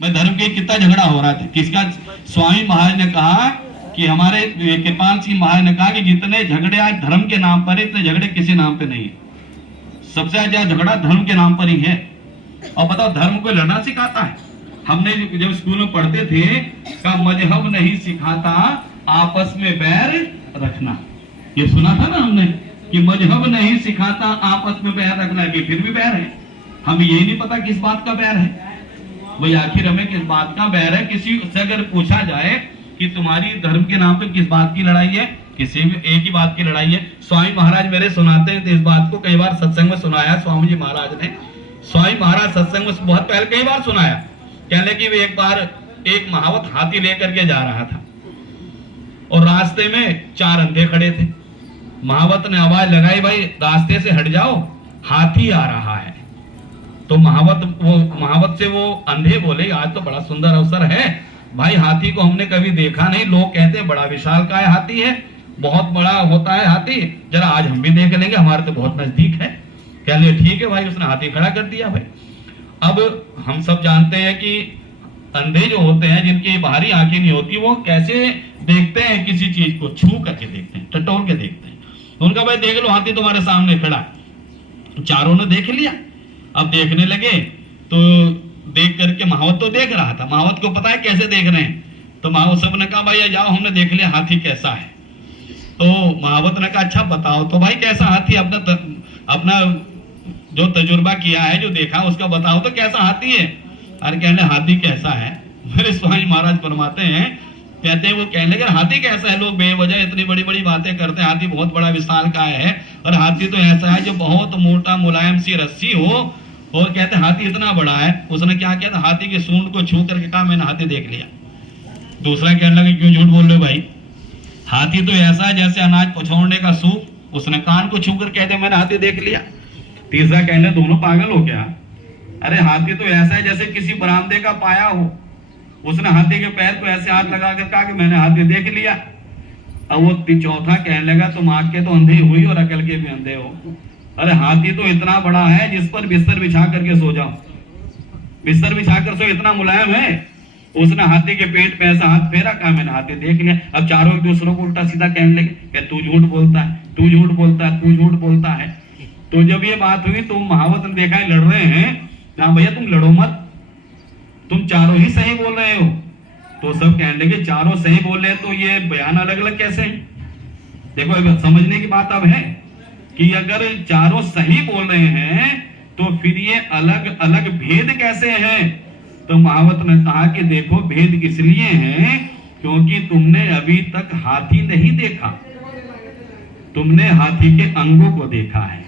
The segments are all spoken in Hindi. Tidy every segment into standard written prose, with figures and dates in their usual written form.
मैं धर्म के कितना झगड़ा हो रहा था, किसका? स्वामी महाराज ने कहा कि हमारे कृपाल सिंह महाराज ने कहा कि जितने झगड़े आज धर्म के नाम पर है, इतने झगड़े किसी नाम पे नहीं है। सबसे ज्यादा झगड़ा धर्म के नाम पर ही है। और बताओ, धर्म को लड़ना सिखाता है? हमने जब स्कूल में पढ़ते थे, का मजहब नहीं सिखाता आपस में बैर रखना। ये सुना था ना हमने कि मजहब नहीं सिखाता आपस में बैर रखना, कि फिर भी बैर है। हमें यही नहीं पता किस बात का बैर है भाई, आखिर हमें किस बात का बैर है। किसी से अगर पूछा जाए कि तुम्हारी धर्म के नाम पे किस बात की लड़ाई है, किसी भी एक ही बात की लड़ाई है। स्वामी महाराज मेरे सुनाते हैं, तो इस बात को कई बार सत्संग में सुनाया स्वामी जी महाराज ने। स्वामी महाराज सत्संग में बहुत पहले कई बार सुनाया। कहने की एक बार एक महावत हाथी लेकर के जा रहा था और रास्ते में 4 अंधे खड़े थे। महावत ने आवाज लगाई, भाई रास्ते से हट जाओ, हाथी आ रहा है। तो महावत से वो अंधे बोले, आज तो बड़ा सुंदर अवसर है भाई, हाथी को हमने कभी देखा नहीं, लोग कहते हैं बड़ा विशालकाय हाथी है, बहुत बड़ा होता है हाथी, जरा आज हम भी देख लेंगे, हमारे तो बहुत नजदीक है। कह लिया ठीक है भाई, उसने हाथी खड़ा कर दिया भाई। अब हम सब जानते हैं कि अंधे जो होते हैं, जिनकी बाहरी आंखें नहीं होती, वो कैसे देखते हैं किसी चीज को, छू करके देखते हैं, टटोल के देखते हैं। उनका भाई देख लो, हाथी तुम्हारे सामने खड़ा। चारों ने देख लिया। अब देखने लगे तो देख करके महावत तो देख रहा था, महावत को पता है कैसे देख रहे हैं। तो महावत सब ने कहा भाई जाओ, हमने देख लिया हाथी कैसा है। तो महावत ने कहा अच्छा बताओ तो भाई कैसा हाथी, अपना जो तजुर्बा किया है, जो देखा उसका बताओ तो कैसा हाथी है। अरे कहने हाथी कैसा है, मेरे स्वामी महाराज फरमाते हैं, कहते हैं वो कहने लगे हाथी कैसा है, लोग बेवजह इतनी बड़ी बड़ी बातें करते हैं, हाथी बहुत बड़ा विशालकाय है, और हाथी तो ऐसा है जो बहुत मोटा मुलायम सी रस्सी हो, और कहते हैं हाथी इतना बड़ा है। उसने क्या किया था, हाथी के सूंड को छू करके कहा मैंने हाथी देख लिया। दूसरा कहने लगा क्यों झूठ बोल रहे हो भाई, हाथी तो ऐसा है जैसे अनाज पछोड़ने का सूप, उसने कान को छू कर कहते मैंने हाथी देख लिया। तीसरा कहने दोनों पागल हो क्या, अरे हाथी तो ऐसा है जैसे किसी बरामदे का पाया हो, उसने हाथी के पैर को ऐसे हाथ लगा कर कहा कि मैंने हाथी देख लिया। अब वो चौथा कहने लगा तुम आंख के तो अंधे हुई और अकल के भी अंधे हो, अरे हाथी तो इतना बड़ा है जिस पर बिस्तर बिछा करके सो जाओ, बिस्तर बिछा कर सो, इतना मुलायम है। उसने हाथी के पेट पे ऐसा हाथ फेरा, कहा मैंने हाथी देख लिया। अब चारों एक दूसरों को उल्टा सीधा कहने लगे तू झूठ बोलता है, तू झूठ बोलता है, तू झूठ बोलता है। तो जब ये बात हुई तो महावत ने देखा लड़ रहे हैं, कहा भैया तुम लड़ो मत, तुम चारों ही सही बोल रहे हो। तो सब कहने लगे चारों सही बोल रहे हैं तो ये बयान अलग अलग कैसे है। देखो समझने की बात अब है कि अगर चारों सही बोल रहे हैं तो फिर ये अलग अलग भेद कैसे हैं। तो महावत ने कहा कि देखो भेद इसलिए है क्योंकि तुमने अभी तक हाथी नहीं देखा, तुमने हाथी के अंगों को देखा है।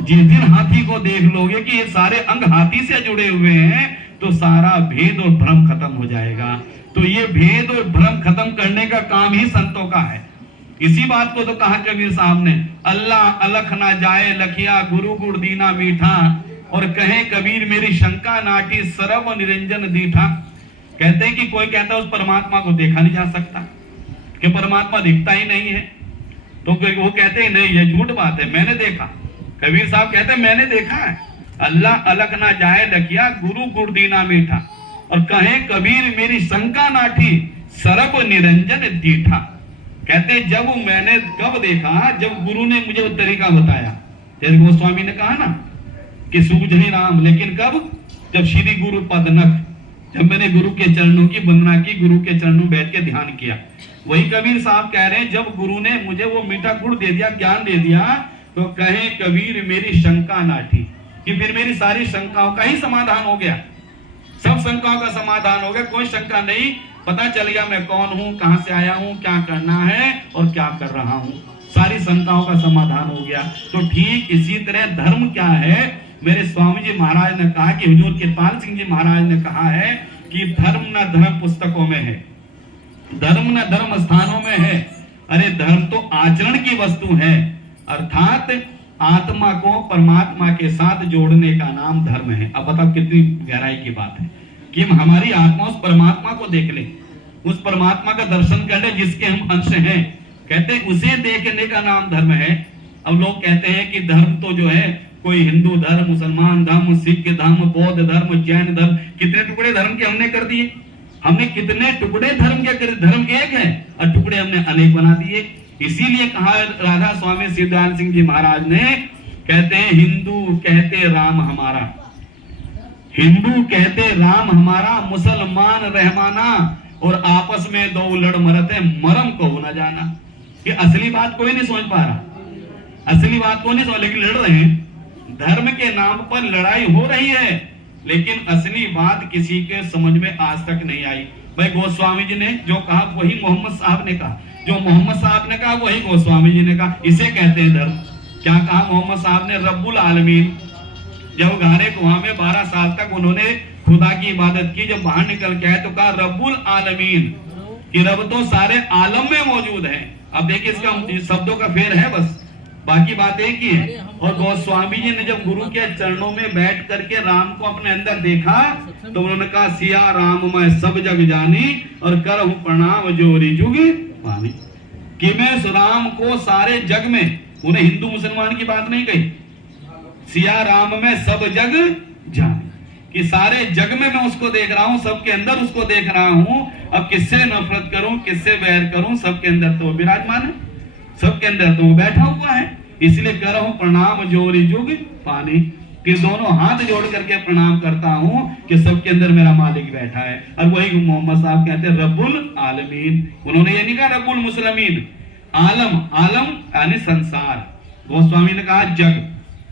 जिस दिन हाथी को देख लोगे कि ये सारे अंग हाथी से जुड़े हुए हैं तो सारा भेद और भ्रम खत्म हो जाएगा। तो ये भेद और भ्रम खत्म करने का काम ही संतों का है। इसी बात को तो कहा कबीर साहब ने, अल्लाह अलख ना जाए लखिया गुरु गुड़ दीना मीठा, और कहे कबीर मेरी शंका नाटी सरव निरंजन दीठा। कहते हैं कि कोई कहता है उस परमात्मा को देखा नहीं जा सकता, कि परमात्मा दिखता ही नहीं है, तो वो कहते हैं नहीं ये झूठ बात है, मैंने देखा। कबीर साहब कहते हैं मैंने देखा है, अल्लाह अलख ना जाए लखिया गुरु गुड़ दीना मीठा, और कहे कबीर मेरी शंका नाटी सरव निरंजन दीठा। कहते जब मैंने कब देखा, जब गुरु ने मुझे वो तरीका बताया, जैसे गोस्वामी ने कहा ना कि सूझ नहीं राम, लेकिन कब, जब श्री गुरु पद नख, जब मैंने गुरु के चरणों की वंदना की, गुरु के चरणों बैठ के ध्यान किया। वही कबीर साहब कह रहे हैं जब गुरु ने मुझे वो मीठा गुड़ दे दिया, ज्ञान दे दिया, तो कहे कबीर मेरी शंका नाठी, कि फिर मेरी सारी शंकाओं का ही समाधान हो गया, सब शंकाओं का समाधान हो गया, कोई शंका नहीं, पता चल गया मैं कौन हूं, कहां से आया हूं, क्या करना है और क्या कर रहा हूं, सारी शंकाओं का समाधान हो गया। तो ठीक इसी तरह धर्म क्या है, मेरे स्वामी जी महाराज ने कहा कि हुजूर कृपाल सिंह जी महाराज ने कहा है कि धर्म न धर्म पुस्तकों में है, धर्म न धर्म स्थानों में है। अरे धर्म तो आचरण की वस्तु है, अर्थात आत्मा को परमात्मा के साथ जोड़ने का नाम धर्म है। अब बताओ कितनी गहराई की बात है कि हम हमारी आत्मा उस परमात्मा को देख ले, उस परमात्मा का दर्शन कर ले जिसके हम अंश हैं। कहते हैं उसे देखने का नाम धर्म है। अब लोग कहते हैं कि धर्म तो जो है कोई हिंदू धर्म, मुसलमान धर्म, सिख धर्म, बौद्ध धर्म, जैन धर्म, कितने टुकड़े धर्म के हमने कर दिए। हमने कितने टुकड़े धर्म के कर, धर्म एक है और टुकड़े हमने अनेक बना दिए। इसीलिए कहा राधा स्वामी सिद्धार्थ सिंह जी महाराज ने, कहते हैं हिंदू कहते राम हमारा, हिंदू कहते राम हमारा, मुसलमान रहमाना और आपस में दो लड़ मरते मरम को न जाना। कि असली बात कोई नहीं समझ पा रहा, असली बात को नहीं समझ, लेकिन लड़ रहे हैं। धर्म के नाम पर लड़ाई हो रही है, लेकिन असली बात किसी के समझ में आज तक नहीं आई। भाई गोस्वामी जी ने जो कहा वही मोहम्मद साहब ने कहा, जो मोहम्मद साहब ने कहा वही गोस्वामी जी ने कहा। इसे कहते हैं धर्म। क्या कहा मोहम्मद साहब ने? रब्बुल आलमीन। जब गारे कुआं में 12 साल तक उन्होंने खुदा की इबादत की, जब बाहर निकल के आए तो कहा रब्बुल आलमीन, कि रब तो सारे आलम में मौजूद है। अब देखिए इसका शब्दों का फेर है, बस बाकी बात एक ही है। और गोस्वामी जी ने जब गुरु के चरणों में बैठ करके राम को अपने अंदर देखा तो उन्होंने कहा सिया राम मैं सब जग जानी और करहूं प्रणाम जोरी जुगी पानी। कि मैं राम को सारे जग में, उन्हें हिंदू मुसलमान की बात नहीं कही, सिया राम में सब जग जानी, कि सारे जग में मैं उसको देख रहा हूं, सबके अंदर उसको देख रहा हूं। अब किससे नफरत करूं, किससे बैर करूं, सबके अंदर तो विराजमान है, सबके अंदर तो बैठा हुआ है। इसलिए करहूं प्रणाम जोरी जुग पानी, कि दोनों हाथ जोड़ करके प्रणाम करता हूं कि सबके अंदर मेरा मालिक बैठा है। और वही मोहम्मद साहब कहते हैं रब्बुल आलमीन। उन्होंने ये नहीं कहा रब्बुल मुसलमीन, आलम, आलम यानी संसार। गोस्वामी ने कहा जग,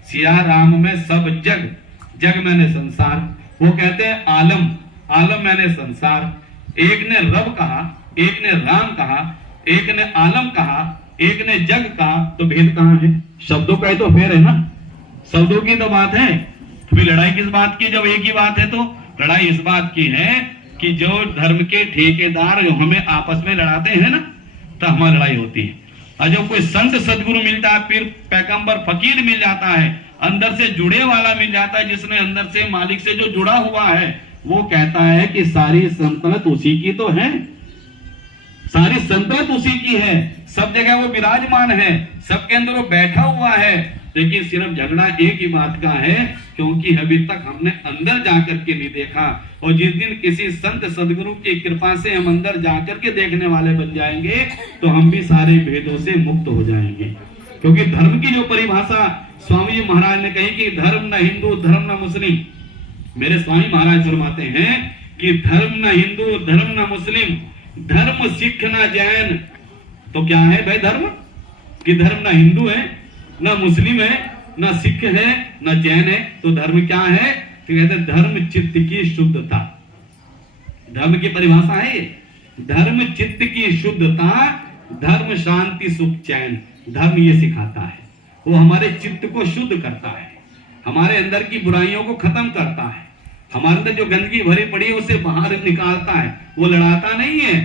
सिया राम में सब जग, जग मैंने संसार। वो कहते हैं आलम, आलम मैंने संसार। एक ने रब कहा, एक ने राम कहा, एक ने आलम कहा, एक ने जग कहा, तो भेद कहां है? शब्दों का ही तो फेर है ना, शब्दों की तो बात है। फिर लड़ाई किस बात की? जब एक ही बात है तो लड़ाई इस बात की है कि जो धर्म के ठेकेदार हमें आपस में लड़ाते हैं ना, तो हमारी लड़ाई होती है। और जब कोई संत सदगुरु मिलता है, पीर पैगंबर फकीर मिल जाता है, अंदर से जुड़े वाला मिल जाता है, जिसने अंदर से मालिक से जो जुड़ा हुआ है, वो कहता है कि सारी संतनत उसी की तो है, सारी संतनत उसी की है, सब जगह वो विराजमान है, सबके अंदर वो बैठा हुआ है। लेकिन सिर्फ झगड़ा एक ही बात का है, क्योंकि अभी तक हमने अंदर जाकर के नहीं देखा। और जिस दिन किसी संत सदगुरु की कृपा से हम अंदर जाकर के देखने वाले बन जाएंगे, तो हम भी सारे भेदों से मुक्त हो जाएंगे। क्योंकि धर्म की जो परिभाषा स्वामी जी महाराज ने कही कि धर्म न हिंदू धर्म न मुस्लिम, मेरे स्वामी महाराज फरमाते हैं कि धर्म न हिंदू धर्म न मुस्लिम, धर्म सिख न जैन। तो क्या है भाई धर्म? कि धर्म ना हिंदू है, ना मुस्लिम है, ना सिख है, ना जैन है, तो धर्म क्या है? तो कहते हैं धर्म चित्त की शुद्धता। धर्म की परिभाषा है ये, धर्म चित्त की शुद्धता, धर्म शांति सुख चैन। धर्म ये सिखाता है, वो हमारे चित्त को शुद्ध करता है, हमारे अंदर की बुराइयों को खत्म करता है, हमारे अंदर जो गंदगी भरी पड़ी है उसे बाहर निकालता है। वो लड़ाता नहीं है,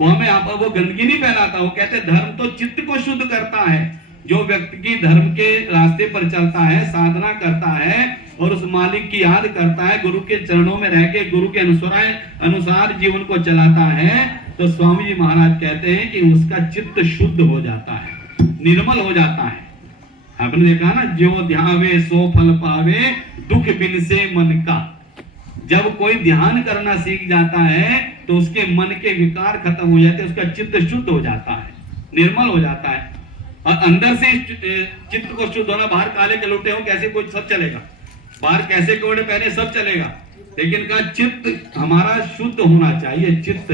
वो हमें वो गंदगी नहीं फैलाता। वो कहते हैं धर्म तो चित्त को शुद्ध करता है। जो व्यक्ति की धर्म के रास्ते पर चलता है, साधना करता है और उस मालिक की याद करता है, गुरु के चरणों में रह के गुरु के अनुसार जीवन को चलाता है, तो स्वामी जी महाराज कहते हैं कि उसका चित्त शुद्ध हो जाता है, निर्मल हो जाता है। आपने देखा ना, जो ध्यावे सो फल पावे, दुख बिन से मन का। जब कोई ध्यान करना सीख जाता है तो उसके मन के विकार खत्म हो जाते हैं, उसका चित्त शुद्ध हो जाता है, निर्मल हो जाता है। और अंदर से चित्त को शुद्ध होना, बाहर काले कलोटे हो कैसे कोई सब चलेगा, बाहर कैसे कपड़े पहने सब चलेगा, लेकिन का चित्त हमारा शुद्ध होना चाहिए। चित्त,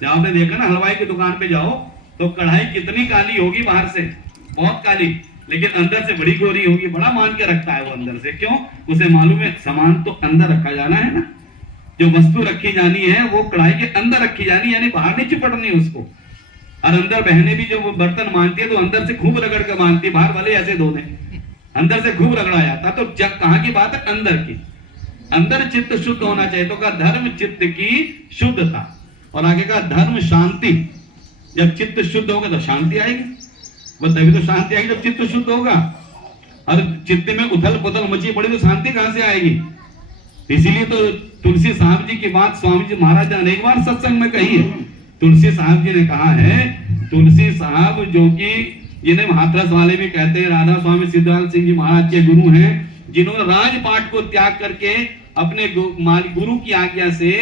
जब आपने देखा ना हलवाई की दुकान पे जाओ तो कढ़ाई कितनी काली होगी, बाहर से बहुत काली, लेकिन अंदर से बड़ी गोरी होगी, बड़ा मान के रखता है वो अंदर से। क्यों? उसे मालूम है सामान तो अंदर रखा जाना है ना, जो वस्तु रखी जानी है वो कढ़ाई के अंदर रखी जानी, यानी बाहर नहीं चिपटनी उसको। और अंदर बहने भी जो वो बर्तन मानती है तो अंदर से खूब रगड़ कर मानती है, बाहर वाले ऐसे धो दें, अंदर से खूब रगड़ा जाता। तो कहाँ की बात है? अंदर की। अंदर चित्त शुद्ध होना चाहिए। तो का धर्म चित्त की शुद्धता, और आगे का धर्म शांति। जब चित्त शुद्ध होगा तो शांति आएगी, वो तभी तो शांति आएगी जब चित्त शुद्ध होगा। और चित्त में उथल पुथल मची पड़ी तो शांति कहां से आएगी? इसीलिए तो तुलसी साहब जी की बात स्वामी जी महाराज ने अनेक बार सत्संग में कही है। तुलसी साहब जी ने कहा है, तुलसी साहब जो कि जिन्हें हाथरस वाले भी कहते हैं, राधा स्वामी सिद्धार्थ सिंह जी महाराज के गुरु हैं, जिन्होंने राजपाट को त्याग करके अपने गुरु की आज्ञा से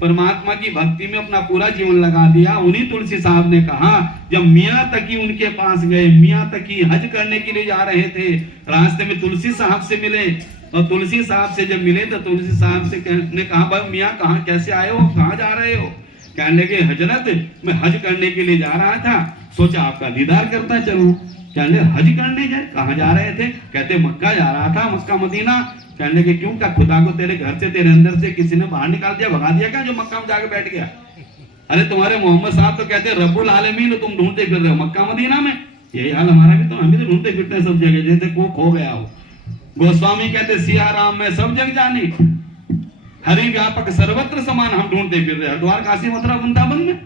परमात्मा की भक्ति में अपना पूरा जीवन लगा दिया। उन्हीं तुलसी साहब ने कहा, जब मियाँ तकी उनके पास गए, मियाँ तकी हज करने के लिए जा रहे थे, रास्ते में तुलसी साहब से मिले, और तुलसी साहब से जब मिले तो तुलसी साहब से ने कहा, भाई मियाँ कहाँ कैसे आए हो, कहाँ जा रहे हो? कहने लगे, हजरत मैं हज करने के लिए जा रहा था, सोचा आपका दीदार करता चलूं। कहने हज करने जाए, कहाँ जा रहे थे? कहते मक्का जा रहा था, मक्का मदीना। कहने लगे क्यों? क्या खुदा को तेरे घर से, तेरे अंदर से किसी ने बाहर निकाल दिया, भगा दिया क्या, जो मक्का में जाके बैठ गया? अरे तुम्हारे मोहम्मद साहब तो कहते हैं रब्बुल आलमीन, तुम ढूंढते फिर रहे हो मक्का मदीना में। यही हाल हमारा भी, तो हम भी तो ढूंढते फिरते हैं सब जगह, जैसे को खो गया हो। गोस्वामी कहते सिया राम में सब जग जाने, हरि व्यापक सर्वत्र समान, हम ढूंढते फिर रहे हरिद्वार काशी मथुरा वृंदावन में।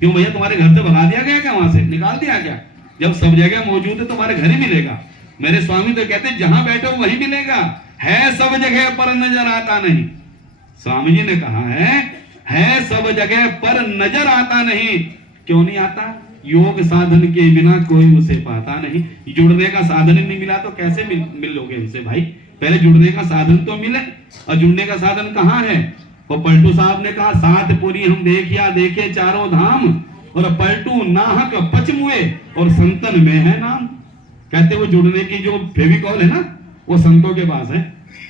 क्यों भैया, तुम्हारे घर से भगा दिया गया क्या, वहां से निकाल दिया क्या? जब सब जगह मौजूद है, तुम्हारे घर ही मिलेगा। मेरे स्वामी तो कहते जहां बैठे हो वहीं मिलेगा, है सब जगह पर नजर आता नहीं। स्वामी जी ने कहा है सब जगह पर नजर आता नहीं। क्यों नहीं आता? योग साधन के बिना कोई उसे पाता नहीं। जुड़ने का साधन नहीं मिला तो कैसे मिलोगे उनसे भाई? पहले जुड़ने का साधन तो मिले, और जुड़ने का साधन कहाँ है? और पलटू साहब ने कहा, सात पुरी हम देखिया देखे चारों धाम, और पलटू नाहक पचमुए और संतन में है नाम। कहते वो जुड़ने की जो फेविकॉल है ना, वो संतों के पास है,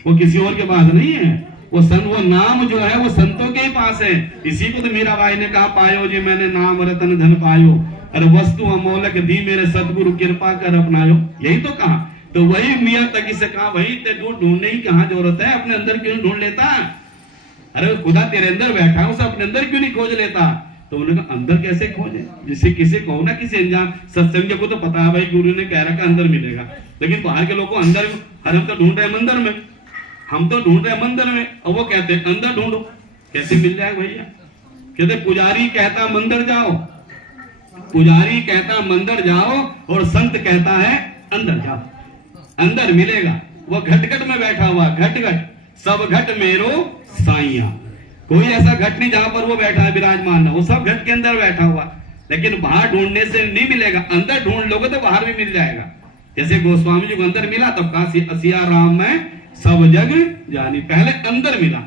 वो किसी और के पास नहीं है। वो नाम जो है वो संतों के ही पास है। इसी को तो मीरा भाई ने कहा, पायो जी मैंने नाम रतन धन पायो, अरे वस्तु अमोलक दी मेरे सदगुरु कृपा कर अपनायो। यही तो कहा। तो वही मियाँ तकी से कहा, वही ते ढूंढने की कहाँ जरूरत है, अपने अंदर क्यों ढूंढ लेता? अरे खुदा तेरे अंदर बैठा है, उसे अपने अंदर क्यों नहीं खोज लेता? तो उन्होंने कहा अंदर कैसे खोजे? जिससे किसी को ना किसी अनजान सत्संग को तो पता है भाई, गुरु ने कह रखा अंदर मिलेगा, लेकिन बाहर के लोगों को अंदर, हम तो ढूंढ रहे मंदिर में, हम तो ढूंढ रहे मंदिर में, और वो कहते हैं अंदर ढूंढो। कैसे मिल जाएगा भैया? कहते पुजारी कहता मंदिर जाओ, पुजारी कहता मंदिर जाओ, और संत कहता है अंदर जाओ, अंदर मिलेगा। वो घट घट में बैठा हुआ, घट घट सब घट मेरो साइया। कोई ऐसा घट नहीं जहां पर वो बैठा है विराजमान, वो सब घट के अंदर बैठा हुआ। लेकिन बाहर ढूंढने से नहीं मिलेगा, अंदर ढूंढ लोगे तो बाहर भी मिल जाएगा। जैसे गोस्वामी जी को अंदर मिला, तब कहा सिया राम में सब जग जानी। पहले अंदर मिला,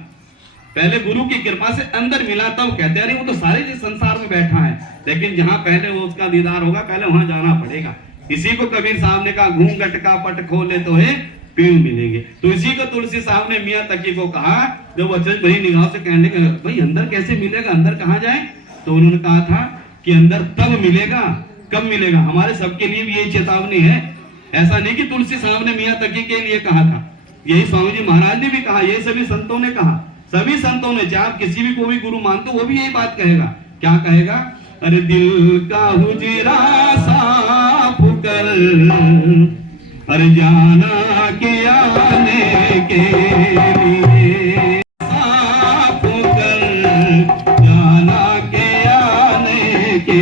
पहले गुरु की कृपा से अंदर मिला, तब कहते अरे वो तो सारे संसार में बैठा है। लेकिन जहां पहले वो उसका दीदार होगा, पहले वहां जाना पड़ेगा। इसी को कबीर साहब ने कहा, घूंघट का पट खोले तो है पीऊ मिलेंगे। तो इसी को तुलसी साहब ने मियाँ तकी को कहा, जब वचन बड़ी निगाह से कहने लगे, भाई अंदर कैसे मिलेगा, अंदर कहाँ जाए? तो उन्होंने कहा था कि अंदर तब मिलेगा, कब मिलेगा? हमारे सबके लिए भी यही चेतावनी है। ऐसा नहीं कि तुलसी साहब ने मियाँ तकी के लिए कहा था, यही स्वामी जी महाराज ने भी कहा, यही सभी संतों ने कहा। सभी संतों ने, चाहे आप किसी भी को भी गुरु मानते, वो भी यही बात कहेगा। क्या कहेगा? अरे दिल का हुजरा साफ कर, अरे जाना के आने के लिए साफ कर, जाना के आने के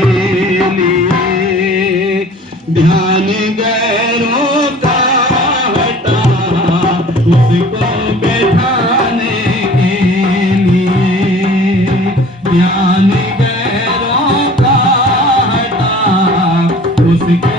लिए, ध्यान गैरों का हटा उसको बैठाने के लिए, ध्यान गैरों का हटा उसको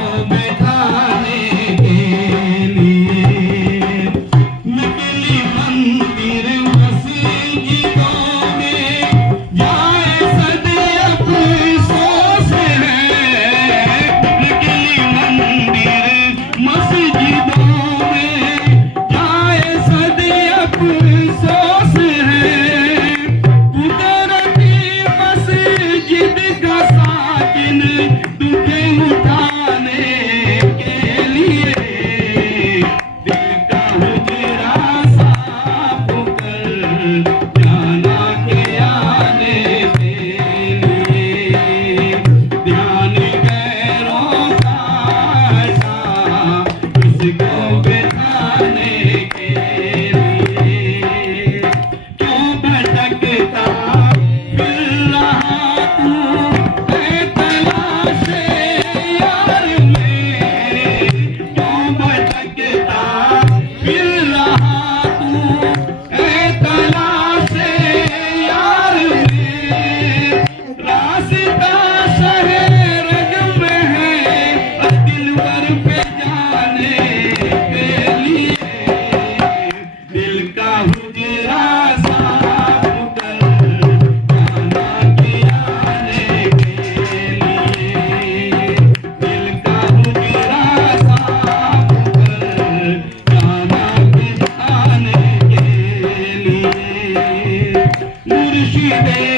पे जाने के लिए दिल का हुजरा साफ कर जाना के आने के लिए, दिल का हुजरा साफ कर जाना के आने के लिए। मुर्शिदे